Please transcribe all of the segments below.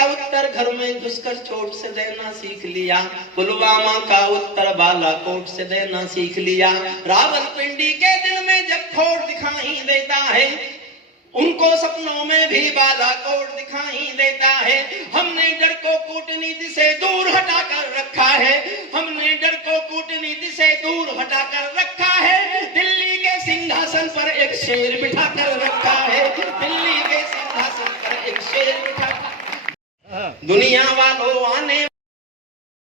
का उत्तर घर में घुसकर चोट से देना सीख लिया, पुलवामा का उत्तर बालाकोट से देना सीख लिया। रावलपिंडी के दिल में जब खोट दिखाई देता है, उनको सपनों में भी बालाकोट दिखाई देता है। हमने डर को कूटनीति से दूर हटाकर रखा है, हमने डर को कूटनीति से दूर हटाकर रखा है। दिल्ली के सिंहासन पर एक शेर बिठाकर रखा है, दिल्ली के सिंहासन पर एक शेर बिठाकर। दुनिया वालों आने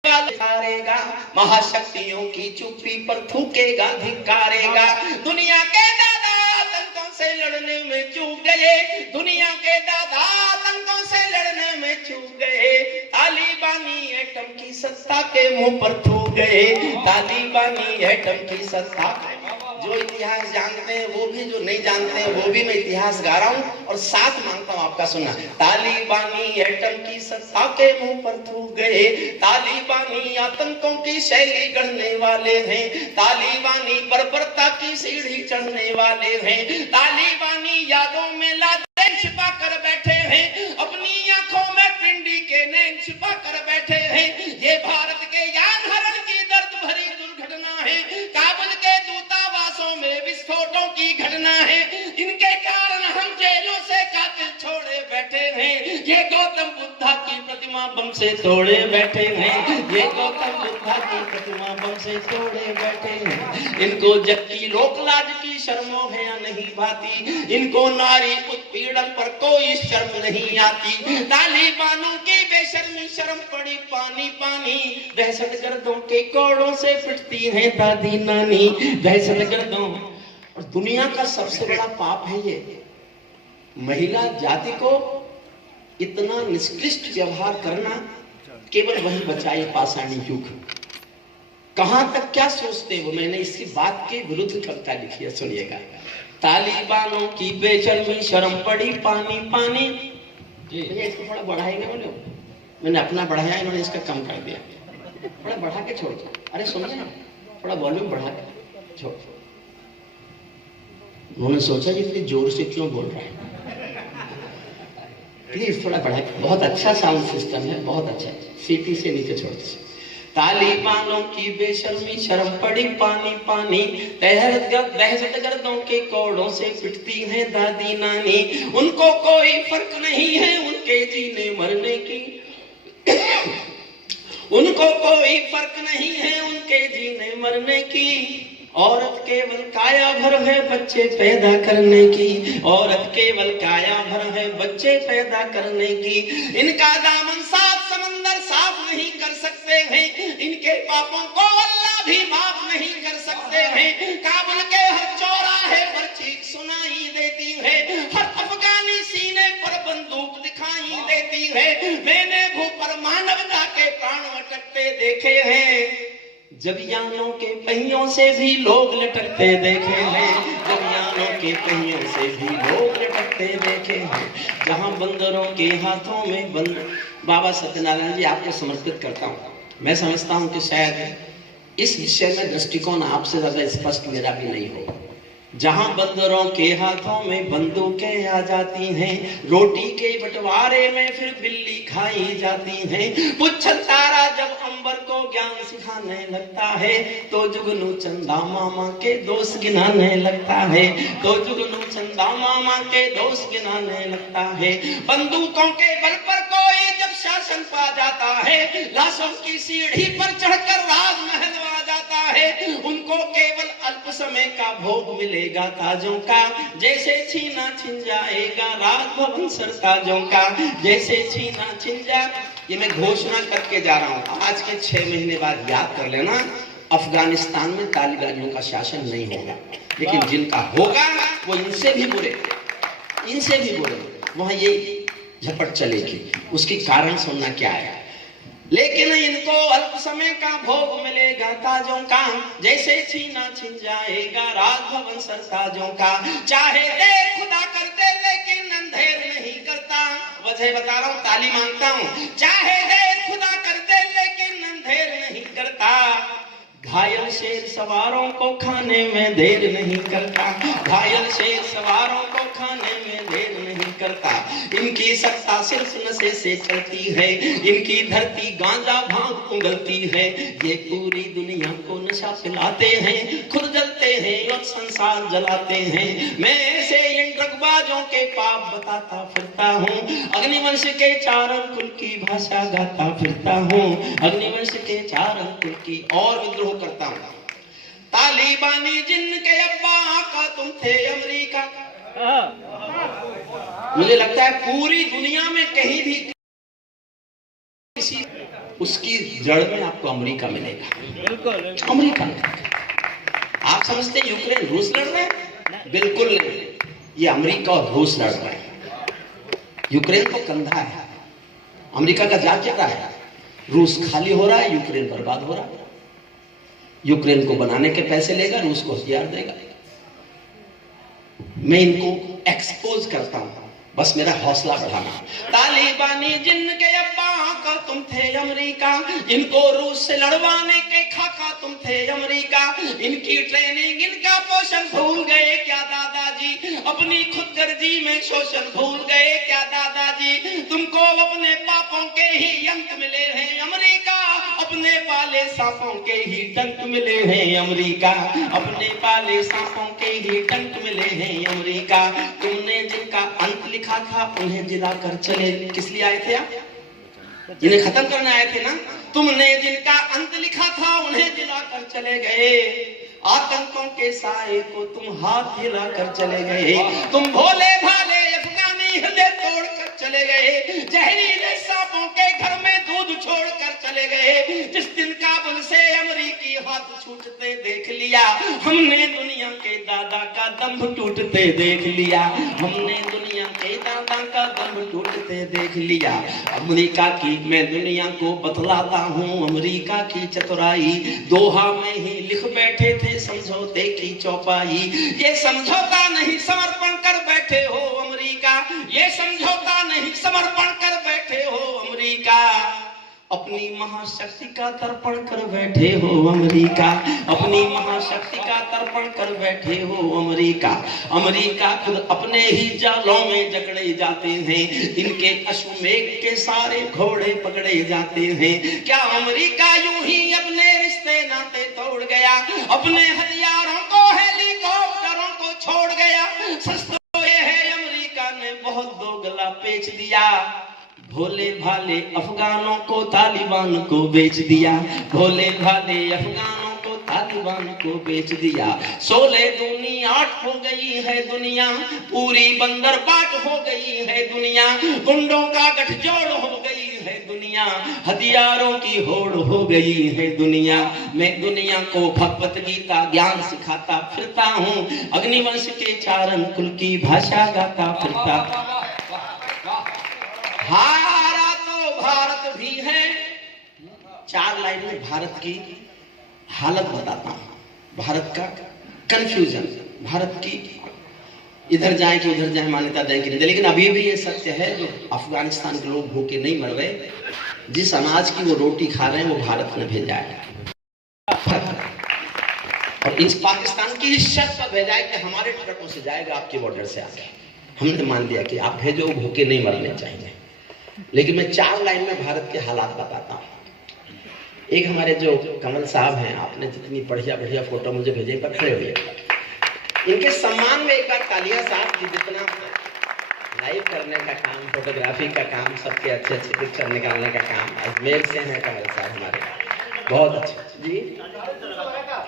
धिक्कारेगा, महाशक्तियों की चुप्पी पर थूकेगा धिक्कारेगा। दुनिया के दादा आतंकों से लड़ने में चूक गए, दुनिया के दादा आतंकों से लड़ने में चूक गए। तालिबानी एटम की सत्ता के मुंह पर थूक गए, तालिबानी एटम की सत्ता। जो इतिहास जानते हैं वो भी, जो नहीं जानते हैं वो भी, मैं इतिहास गा रहा हूँ और साथ मांगता हूँ आपका सुनना। तालिबानी एटम की सत्ता के मुंह पर थूक गए, तालिबानी आतंकों की शैली गढ़ने वाले हैं, तालिबानी बर्बरता की सीढ़ी चढ़ने वाले हैं, तालिबानी यादों में लादेन छिपा कर बैठे हैं, अपनी आंखों में पिंडी के नैन छिपा कर बैठे हैं। ये भारत के यान हरण की दर्द भरी दुर्घटना है, काबुल के दूतावासों में विस्फोटों की घटना है। इनके कारण हम जेलों से कातिल छोड़े बैठे हैं, ये गौतम बुद्धा की प्रतिमा बम से तोड़े बैठे हैं, ये गौतम बुद्धा की प्रतिमा बम से तोड़े बैठे हैं। इनको जग की लोक लाज की शर्मों है या नहीं भाती, इनको नारी उत्पीड़न पर कोई शर्म नहीं आती। तालिबानों की बेशर्मी शर्म पड़ी पानी पानी, दहशतगर्दों के कोड़ों से पिटती है दादी नानी, दहशतगर्दों। और दुनिया का सबसे बड़ा पाप है ये, महिला जाति को इतना निष्कृष्ट व्यवहार करना। केवल वही बचाए पाषाणी युग। कहां तक क्या सोचते हो, मैंने इसी बात के विरुद्ध कविता लिखी है, सुनिएगा। तालिबानों की बेशर्मी शर्म पड़ी पानी पानी। इसको थोड़ा बढ़ाएंगे बोलो, मैंने अपना बढ़ाया, इन्होंने इसका कम कर दिया। थोड़ा बढ़ा के छोड़ दो, अरे सुनिए ना, थोड़ा वॉल्यूम बढ़ा के छोड़। उन्होंने सोचा कि इतनी जोर से क्यों बोल रहा है, प्लीज थोड़ा बढ़ा के। बहुत अच्छा साउंड सिस्टम है, बहुत अच्छा। सीटी से नीचे छोड़ दो। तालिबानों की बेशर्मी शर्म पड़ी पानी पानी, दहशतगर्दों के कोड़ों से पिटती है दादी नानी। उनको कोई फर्क नहीं है उनके जीने मरने की, उनको कोई फर्क नहीं है उनके जीने मरने की। औरत केवल काया भर है बच्चे पैदा करने की, औरत केवल काया भर है बच्चे पैदा करने की। इनका दामन सात समंदर साफ नहीं कर सकते हैं, इनके पापों को अल्लाह भी माफ नहीं कर सकते हैं। काबुल के हर चौराहे पर चीख सुनाई देती है, हर अफगानी सीने पर बंदूक दिखाई देती है। मैंने भू पर मानवता के प्राण अटकते देखे हैं, जब यानों के पहियों से भी लोग लटकते देखे हैं, जब यानों के पहियों से भी लोग लटकते देखे हैं। जहां बंदरों के हाथों में बाबा सत्यनारायण जी आपको समर्पित करता हूँ। मैं समझता हूँ कि शायद इस विषय में दृष्टिकोण आपसे ज्यादा स्पष्ट मेरा भी नहीं होगा। जहां बंदरों के हाथों में बंदूकें आ जाती हैं, रोटी के बंटवारे में फिर बिल्ली खाई जाती हैं। पुच्छल तारा जब अंबर को ज्ञान सिखाने लगता है, तो जुगनू चंदा मामा के दोस्त गिनाने लगता है, तो जुगनू चंदा मामा के दोस्त गिनाने लगता है। बंदूकों के बल पर कोई जब शासन पा जाता है, लाशों की सीढ़ी पर चढ़कर राजमहल आ जाता है। उनको केवल अल्प समय का भोग मिलेगा ताजों का, जैसे छीना छिन जाएगा राजभवन सरताजों का, जैसे छीना छिन जा। ये मैं घोषणा करके जा रहा हूँ, आज के 6 महीने बाद याद कर लेना, अफगानिस्तान में तालिबानियों का शासन नहीं होगा, लेकिन जिनका होगा वो इनसे भी बुरे, इनसे भी बुरे, वहां ये झपट चलेगी। उसकी कारण सुनना क्या है। लेकिन इनको अल्प समय का भोग मिलेगा ताजों का, जैसे छीना छिन जाएगा राजभवन सरताजों का। चाहे देर खुदा कर दे लेकिन अंधेर नहीं करता, वजह बता रहा हूँ, ताली मांगता हूँ। चाहे देर खुदा कर दे लेकिन अंधेर नहीं करता, घायल शेर सवारों को खाने में देर नहीं करता, घायल शेर सवारों को खाने में देर नहीं करता। इनकी सत्ता सिर्फ नशे से चलती है, इनकी धरती गांजा भांग उगलती है। ये पूरी दुनिया को नशा पिलाते हैं, खुद जलते हैं और संसार जलाते हैं। मैं ऐसे इन ड्रगबाजों के पाप बताता फिरता हूँ, अग्निवंश के 4 अंकुल की भाषा गाता फिरता हूँ, अग्निवंश के 4 अंकुल की और विद्रोह करता हूँ। तालिबानी जिनके अब्बा का तुम थे अमेरिका। मुझे लगता है पूरी दुनिया में कहीं भी किसी उसकी जड़ में आपको अमेरिका मिलेगा। अमेरिका आप समझते हैं यूक्रेन रूस लड़ रहे हैं? बिल्कुल नहीं, ये अमेरिका और रूस लड़ रहे हैं। यूक्रेन तो कंधा है, अमेरिका का जाल चल रहा है, रूस खाली हो रहा है, यूक्रेन बर्बाद हो रहा है। यूक्रेन को बनाने के पैसे लेगा, रूस को हथियार देगा। मैं इनको एक्सपोज करता हूं, बस मेरा हौसला बढ़ाना। तालिबानी जिनके अब्बा का तुम थे अमेरिका, इनको रूस से लड़वाने के खाका तुम थे अमेरिका। इनकी ट्रेनिंग इनका पोषण भूल गए क्या दादाजी, अपनी खुदगर्जी में शोषण भूल गए क्या दादाजी। तुमको अपने पापों के ही अंत मिले हैं अमेरिका, अपने पाले सांपों के ही डंक मिले हैं अमेरिका, अपने पाले सांपों के ही डंक मिले हैं अमेरिका। तुमने जिनका अंत लिखा था उन्हें जिलाकर चले, किस लिए आए थे आप? जिन्हें खत्म करने आए थे ना। तुमने जिनका अंत लिखा था उन्हें जिलाकर चले गए, आतंकों के साए को तुम हाथ हिलाकर चले गए। तुम भोले भाले अफगानी हृदय तोड़कर चले गए, जहरीले सांपों के घर में दूध छोड़कर चले गए। जिस दिन काबुल से अमेरिकी हाथ छूटते देख लिया, हमने दुनिया के दादा का दम टूटते देख लिया, हमने दुनिया के दादा का दम टूटते देख लिया। अमेरिका की मैं दुनिया को बतलाता हूँ, अमेरिका की चतुराई। दोहा में ही लिख बैठे थे समझौते की चौपाई। ये समझौता नहीं समर्पण कर बैठे हो अमेरिका, ये समझौता नहीं समर्पण कर बैठे हो अमेरिका। अपनी महाशक्ति का तर्पण कर बैठे हो अमेरिका, अपनी महाशक्ति का तर्पण कर बैठे हो अमेरिका। अमेरिका खुद अपने ही जालों में जकड़े जाते हैं, इनके अश्वमेघ के सारे घोड़े पकड़े जाते हैं। क्या अमेरिका यूं ही अपने रिश्ते नाते तोड़ गया, अपने हथियारों को हेलीकॉप्टरों को छोड़ गया? सच तो ये है अमेरिका ने बहुत दोगला पेच दिया, भोले भाले अफगानों को तालिबान को बेच दिया, भोले भाले अफगानों को तालिबान को बेच दिया। 16 दूनी 8 हो गई है दुनिया, पूरी बंदर बाट हो गई है दुनिया, गुंडों का गठजोड़ हो गई है दुनिया, हथियारों की होड़ हो गई है दुनिया। मैं दुनिया को भगवत गीता ज्ञान सिखाता फिरता हूँ, अग्निवंश के 4 अंकुल की भाषा गाता फिरता। हारा तो भारत भी है। 4 लाइन में भारत की हालत बताता हूं, भारत का कंफ्यूजन, भारत की इधर जाए कि उधर जाए, मान्यता दें कि नहीं। लेकिन अभी भी ये सत्य है, जो अफगानिस्तान के लोग भूखे नहीं मर रहे, जिस अनाज की वो रोटी खा रहे हैं वो भारत ने भेजा है, और इस पाकिस्तान की इस शर्त पर भेजा है कि हमारे ट्रकों से जाएगा, आपके बॉर्डर से आके। हमने मान लिया कि आप भेजो, भूखे नहीं मरने चाहिए। लेकिन मैं 4 लाइन में भारत के हालात बताता हूँ। एक हमारे जो कमल साहब हैं, आपने जितनी बढ़िया बढ़िया फोटो मुझे भेजे पर खड़े हुए, इनके सम्मान में एक बार तालियां साहब की। जितना लाइव करने का काम, फोटोग्राफी का काम, सबके अच्छे अच्छे पिक्चर निकालने का काम अजमेर से है कमल साहब हमारे, बहुत अच्छे जी।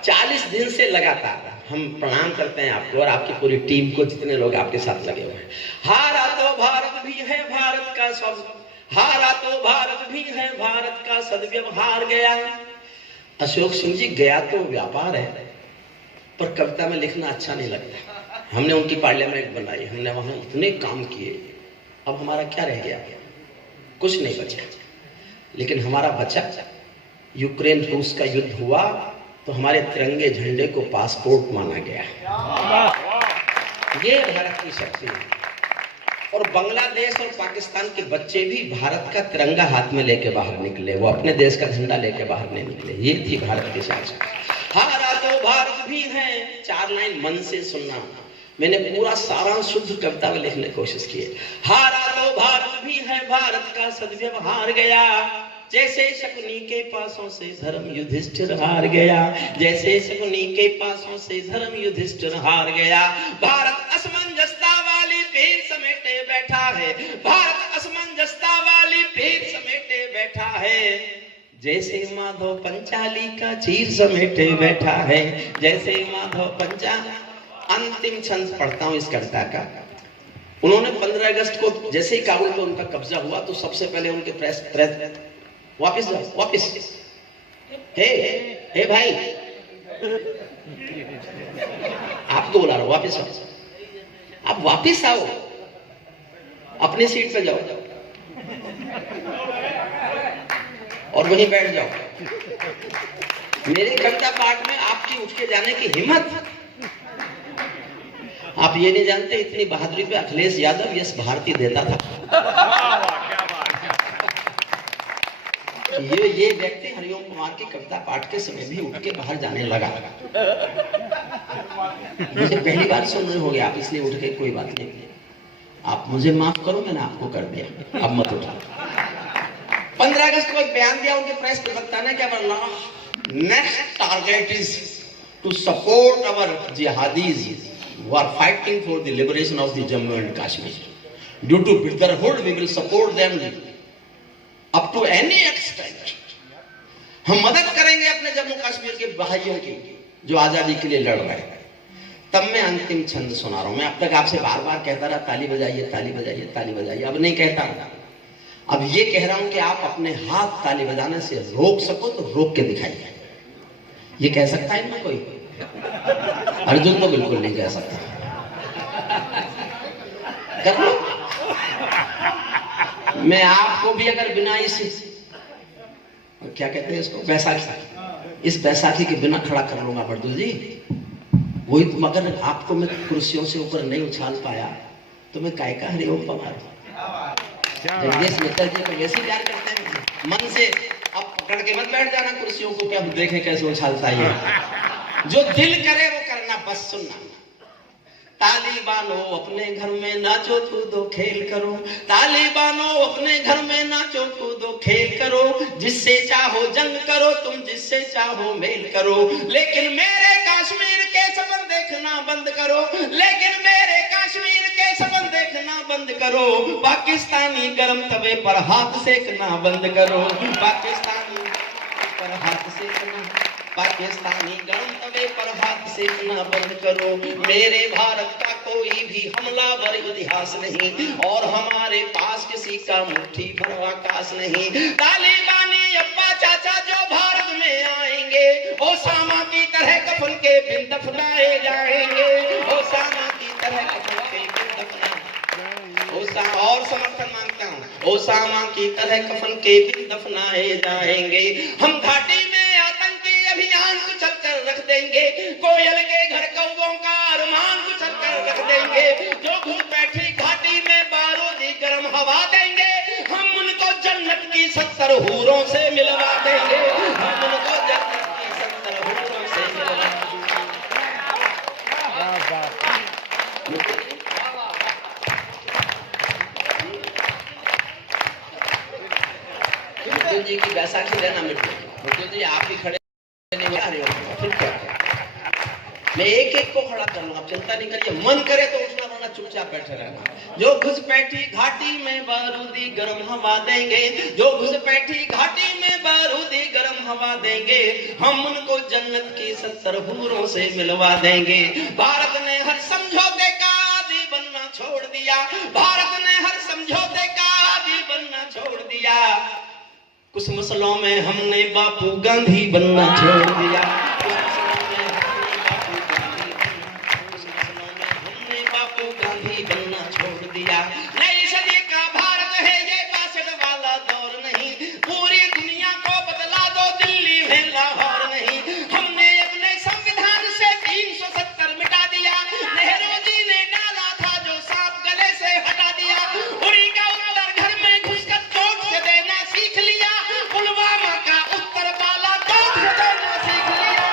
40 दिन से लगातार हम प्रणाम करते हैं आपको और आपकी पूरी टीम को, जितने लोग आपके साथ लगे हुए हैं। हारा तो भारत भी है, भारत का सब, हारा तो भारत भी है, भारत का सदव्यवहार गया। अशोक सिंह जी, गया तो व्यापार है, पर कविता में लिखना अच्छा नहीं लगता। हमने उनकी पार्लियामेंट बनाई, हमने वहां इतने काम किए, अब हमारा क्या रह गया? कुछ नहीं बचा। लेकिन हमारा बचा, यूक्रेन रूस का युद्ध हुआ तो हमारे तिरंगे झंडे को पासपोर्ट माना गया। ये भारत की शक्ति है। और बांग्लादेश और पाकिस्तान के बच्चे भी भारत का तिरंगा हाथ में लेके बाहर निकले, वो अपने देश का झंडा लेके बाहर नहीं निकले। ये थी भारत की शासन। हारा तो भारत भी है, 4 लाइन मन से सुनना। मैंने पूरा सारांश शुद्ध कविता में लिखने की कोशिश की है। हारा तो भारत भी है, भारत का सद्व्यवहार गया, जैसे शकुनी के पासों से धर्म युधिष्ठिर हार गया, जैसे शकुनी के पासों से धर्म युधिष्ठिर हार गया। भारत असमंजसता वाली भीड़ समेटे बैठा है, भारत असमंजसता वाली भीड़ समेटे बैठा है, जैसे माधव पंचाली का चीर समेटे बैठा है, जैसे माधव पंचाली। अंतिम छंद पढ़ता हूं इस कविता का। उन्होंने 15 अगस्त को जैसे ही काबुल पे उनका कब्जा हुआ तो सबसे पहले उनके प्रेस वापिस जाओ, वापिस। हे भाई, आपको बुला रहा हूं, वापिस आओ, आप वापिस आओ, अपनी सीट पे जाओ और वहीं बैठ जाओ। मेरे कविता पाठ में आपकी उठ के जाने की हिम्मत। आप ये नहीं जानते इतनी बहादुरी पे अखिलेश यादव यस भारती देता था। ये व्यक्ति हरिओम कुमार के कविता पाठ के समय भी उठ के बाहर जाने लगा। मुझे पहली बार सुनने हो गया, आप इसलिए उठ के कोई बात नहीं, आप मुझे माफ करो, मैंने आपको कर दिया, अब मत उठा। 15 अगस्त को एक बयान दिया उनके प्रेस प्रवक्ता ने, क्या बोला? Next target is to support our jihadis who are fighting for the liberation of the Jammu and Kashmir. Due to brotherhood, we will support them up to any extent. हम मदद करेंगे अपने जम्मू कश्मीर के भाइयों की जो आजादी के लिए लड़ रहे हैं। तब मैं अंतिम छंद सुना रहा हूं। मैं अब तक आपसे बार बार कहता रहा ताली बजाइए, ताली बजाइए, ताली बजाइए, अब नहीं कहता। अब ये कह रहा हूं कि आप अपने हाथ ताली बजाने से रोक सको तो रोक के दिखाइए। ये कह सकता है ना कोई? अर्जुन तो बिल्कुल नहीं कह सकता। कर लो। मैं आपको भी अगर बिना इस क्या कहते हैं इसको, बैसाखी, इस बैसाखी के बिना खड़ा कर लूंगा बर्दू जी। वही तुम, अगर आपको मैं कुर्सियों से ऊपर नहीं उछाल पाया तो मैं काय का हरिओम पवार। जगदीश मित्तल जी को वैसे प्यार करते हैं मन से। अब पकड़ के मत बैठ जाना कुर्सियों को कि अब देखें कैसे उछालता है। जो दिल करे वो करना, बस सुनना। तालिबानो अपने घर में नाचो कूदो खेल करो, तालिबानो अपने घर में नाचो कूदो खेल करो, जिससे चाहो जंग करो तुम, जिससे चाहो मेल करो, लेकिन मेरे कश्मीर के सपन देखना बंद करो, लेकिन मेरे कश्मीर के सपन देखना बंद करो, पाकिस्तानी गरम तवे पर हाथ सेकना बंद करो, पाकिस्तानी पर हाथ सेकना, पाकिस्तानी गरम तवे पर हाथ सेकना बंद करो। मेरे भारत का कोई भी हमलावर इतिहास नहीं और हमारे पास किसी का मुट्ठी भर आकाश नहीं। तालिबानी अब्बा चाचा जो भारत में आएंगे, ओसामा की तरह कफन के बिन दफनाए जाएंगे, ओसामा की तरह कफन के बिन दफनाए। और समर्थन मांगता हूँ, ओसामा की तरह कफन के बिन दफनाए जाएंगे। हम घाटी में आतंकी अभियान कुचल कर रख देंगे, कोयल के घर कौवों का अरमान कुचल कर रख देंगे, जो घुस बैठी घाटी में बारूदी गर्म हवा देंगे, हम उनको जन्नत की 70 हूरों से मिलवा देंगे, हम उनको जन्नत की 70 हूरों से मिलवा देंगे। मुकुल जी की बैसाखी रहना मिट गई। मुकुल जी आप ही खड़े नहीं आ रहे हो, फिर क्या? मैं एक एक को खड़ा कर लूंगा, चिंता नहीं करिए। मन करे तो उठना वरना चुपचाप बैठे रहना। जो घुसपैठी घाटी में बारूदी गर्म हवा देंगे, जो घुसपैठी घाटी में बारूदी गर्म हवा देंगे, हम उनको जन्नत की 70 हूरों से मिलवा देंगे। भारत ने हर समझौते का आदी बनना छोड़ दिया, भारत ने हर समझौते का आदी बनना छोड़ दिया। कुछ मसलों में हमने बापू गांधी बनना छोड़ दिया, कुछ मसलों में हमने बापू गांधी बनना छोड़ दिया। नई सदी का भारत है ये 62 वाला दौर नहीं, पूरी दुनिया को बदला दो दिल्ली में लाहौर नहीं। हमने अपने संविधान से 370 मिटा दिया, नेहरू जी ने डाला था जो सांप गले से हटा दिया। उरी का उत्तर घर में घुसकर चोट से देना सीख लिया, पुलवामा का उत्तर बाला चोट से देना सीख लिया।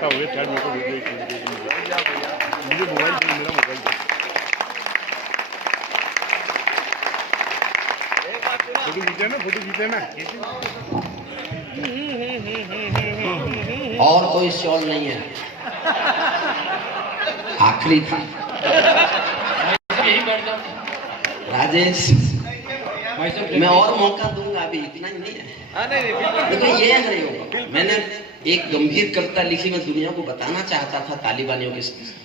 घंटा हो गया, मेरे को मुझे मोबाइल दे, मेरा मोबाइल दे। फोटो खींचे ना, फोटो खींचे ना। और कोई शॉल नहीं है, आखिरी था। राजेश, मैं और मौका दूंगा, अभी इतना ही नहीं है। देखो ये है, मैंने एक गंभीर कविता लिखी, मैं दुनिया को बताना चाहता था तालिबानियों के,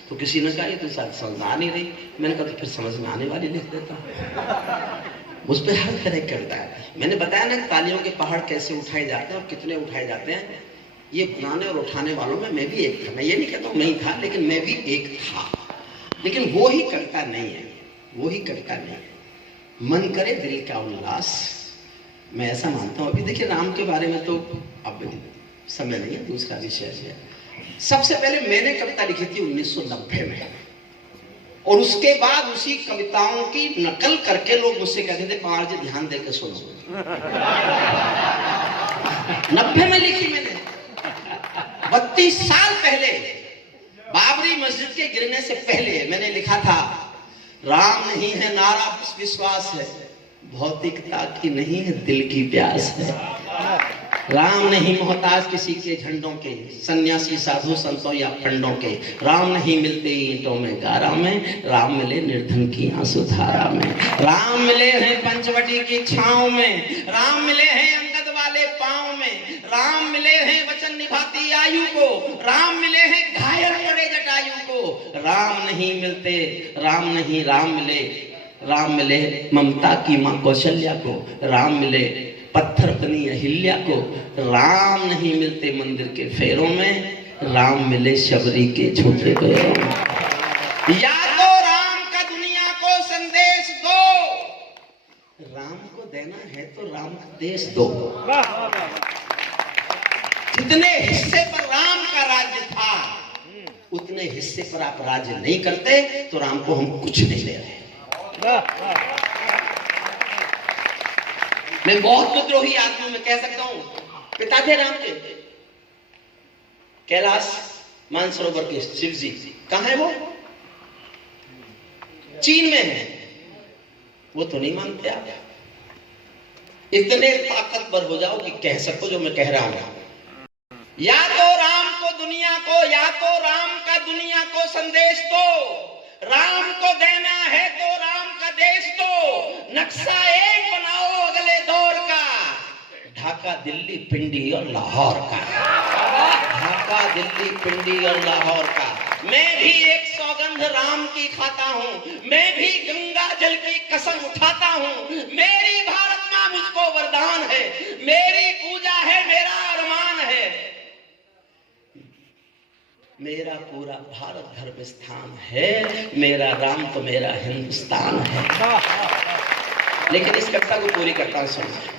तो किसी ने कहा ये तो शायद समझ आ नहीं रही। मैंने कहा तो फिर समझ में आने वाली लिख देता। उस पर हर तरह की कविता है। मैंने बताया ना तालियों के पहाड़ कैसे उठाए जाते हैं और कितने उठाए जाते हैं। ये बनाने और उठाने वालों में मैं भी एक था। मैं ये नहीं कहता हूँ मैं ही था, लेकिन मैं भी एक था। लेकिन वो ही कविता नहीं है, वो ही कविता नहीं है। मन करे दिल का उल्लास, मैं ऐसा मानता हूँ। अभी देखिए राम के बारे में तो अब समय नहीं है, दूसरा विषय है। सबसे पहले मैंने कविता लिखी थी 1990 में, और उसके बाद उसी कविताओं की नकल करके लोग मुझसे कहते थे पवार जी ध्यान देकर सुनो। 90 में लिखी मैंने, 32 साल पहले, बाबरी मस्जिद के गिरने से पहले मैंने लिखा था, राम नहीं है नारा विश्वास है, भौतिकता की नहीं है दिल की प्यास है। राम नहीं मोहताज किसी के झंडों के, सन्यासी साधु संतों या पंडों के। राम नहीं मिलते ईंटों में गारा में, राम मिले निर्धन की आंसू धारा में। राम मिले हैं पंचवटी की छांव में, राम मिले हैं अंगद वाले पांव में। राम मिले हैं वचन निभाती आयु को, राम मिले हैं घायल पड़े जटायु को। राम नहीं मिलते, राम नहीं, राम मिले, राम मिले ममता की मां कौशल्या को। राम मिले पत्थर बनी अहिल्या को। राम नहीं मिलते मंदिर के फेरों में, राम मिले शबरी के छोटे पैरों में। या तो राम का दुनिया को संदेश दो, राम को देना है तो राम का देश दो। जितने हिस्से पर राम का राज्य था, उतने हिस्से पर आप राज्य नहीं करते तो राम को हम कुछ नहीं ले रहे। मैं बहुत विद्रोही आदमी में कह सकता हूं, पिता थे राम के, कैलाश मानसरोवर के शिव जी कहां है? वो चीन में है। वो तो नहीं मानते आप। इतने ताकतवर हो जाओ कि कह सको जो मैं कह रहा हूं। या तो राम को दुनिया को, या तो राम का दुनिया को संदेश दो। राम को देना है तो राम का देश दो। नक्शा एक बनाओ अगले दौर का, ढाका दिल्ली पिंडी और लाहौर का। ढाका दिल्ली पिंडी और लाहौर का। मैं भी एक सौगंध राम की खाता हूँ, मैं भी गंगा जल की कसम उठाता हूँ। मेरी भारत माँ मुझको वरदान है, मेरी पूजा है, मेरा अरमान है। मेरा पूरा भारत धर्म स्थान है, मेरा राम तो मेरा हिंदुस्तान है। लेकिन इस कविता को पूरी करता हूं, सुनो।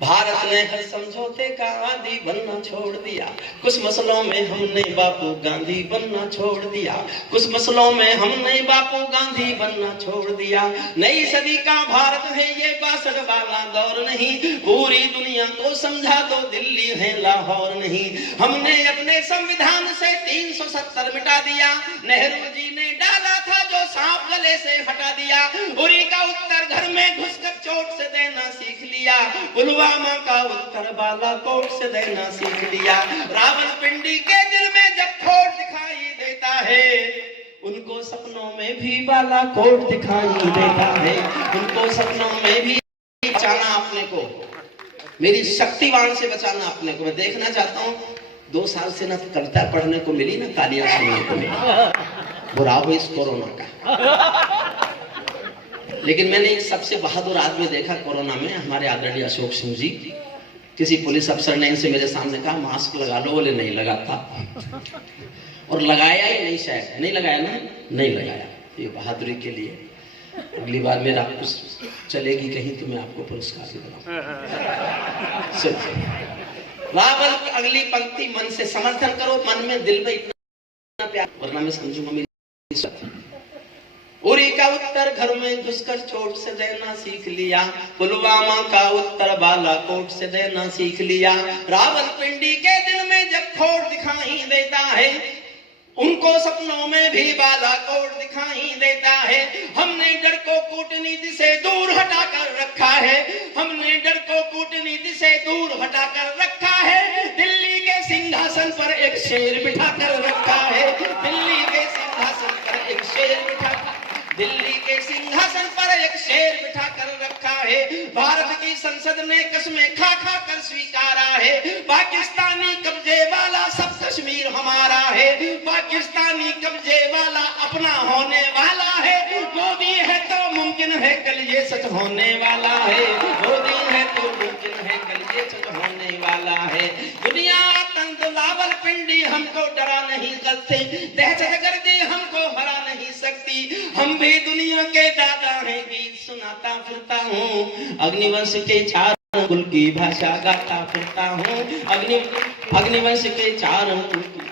भारत ने हर समझौते का आदी बनना छोड़ दिया। कुछ मसलों में हमने बापू गांधी बनना छोड़ दिया। कुछ मसलों में हमने बापू गांधी बनना छोड़ दिया। नई सदी का भारत है ये 62 वाला दौर नहीं। पूरी दुनिया को समझा दो दिल्ली है लाहौर नहीं। हमने अपने संविधान से 370 मिटा दिया। नेहरू जी ने डाला था जो सांप गले से हटा दिया। उरी का उत्तर घर में घुसकर चोट से देना सीख लिया। पुलवामा का उत्तर बालाकोट से देना सीख लिया। रावलपिंडी के दिल में जब खोट दिखाई देता है, उनको सपनों में भी बालाकोट दिखाई देता है। उनको सपनों में भी बचाना अपने को, मेरी शक्तिवान से बचाना अपने को। मैं देखना चाहता हूँ 2 साल से ना कविता पढ़ने को मिली ना तालियां सुनने को मिली। बुरा हो इस कोरोना का। लेकिन मैंने एक सबसे बहादुर आदमी देखा कोरोना में, हमारे आदरणीय अशोक सिंह जी। किसी पुलिस अफसर ने इनसे मेरे सामने कहा मास्क लगा लो, बोले नहीं लगाता। और लगाया ही नहीं, शायद नहीं लगाया ना, नहीं लगाया। ये बहादुरी के लिए। अगली बार मेरा कुछ चलेगी कहीं तो मैं आपको पुरस्कार भी दूंगा। रावल अगली पंक्ति मन से समर्थन करो, मन में दिल में इतना प्यार, वरना मैं समझूंगा मेरी। उरी का उत्तर घर में घुसकर चोट से देना सीख लिया, पुलवामा का उत्तर बालाकोट से देना सीख लिया। रावलपिंडी के दिल में जब खोट दिखाई देता है, उनको सपनों में भी बालाकोट दिखाई देता है। हमने डर को कूटनीति से दूर हटाकर रखा है, हमने डर को कूटनीति से दूर हटाकर रखा है। दिल्ली के सिंहासन पर एक शेर बिठाकर रखा है, दिल्ली के सिंहासन पर एक शेर बिठाकर, दिल्ली के सिंहासन पर एक शेर बिठाकर रखा है। भारत की संसद ने कसमें खा खा कर स्वीकारा है, पाकिस्तानी कब्जे वाला सब कश्मीर हमारा है, पाकिस्तानी कब्जे वाला अपना होने वाला है। मोदी है तो मुमकिन है कल ये सच होने वाला है, मोदी है तो मुमकिन है कल ये सच होने वाला है। दुनिया आतंक रावलपिंडी हमको डरा नहीं सकती, दहशतगर्दी हमको हरा नहीं सकती। हम भी दुनिया के दादा हैं, गीत सुनाता फिरता हूँ, अग्निवंश के 4 कुल की भाषा गाता फिरता हूँ, अग्निवंश के 4 कुल की